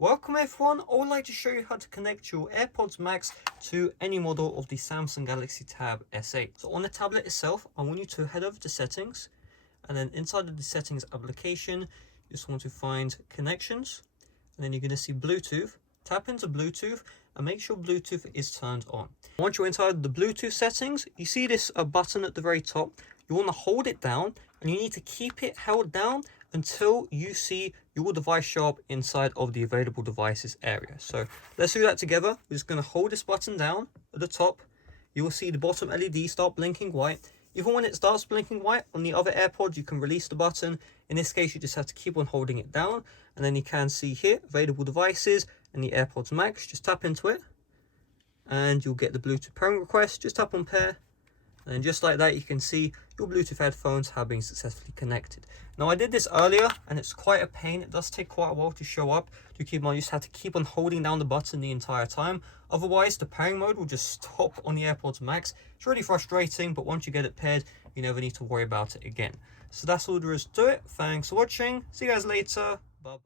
Welcome everyone, I would like to show you how to connect your AirPods Max to any model of the Samsung Galaxy Tab S8. So on the tablet itself, I want you to head over to settings, and then inside of the settings application, you just want to find connections, and then you're going to see Bluetooth. Tap into Bluetooth and make sure Bluetooth is turned on. Once you're inside the Bluetooth settings, you see this button at the very top. You want to hold it down and you need to keep it held down until you see your device show up inside of the available devices area. So let's do that together. We're just going to hold this button down at the top. You will see the bottom LED start blinking white. Even when it starts blinking white on the other AirPods, you can release the button. In this case, you just have to keep on holding it down. And then you can see here, available devices and the AirPods Max. Just tap into it and you'll get the Bluetooth pairing request. Just tap on pair. And just like that, you can see your Bluetooth headphones have been successfully connected. Now, I did this earlier and it's quite a pain. It does take quite a while to show up. You just have to keep on holding down the button the entire time. Otherwise, the pairing mode will just stop on the AirPods Max. It's really frustrating, but once you get it paired, you never need to worry about it again. So that's all there is to it. Thanks for watching. See you guys later. Bye-bye.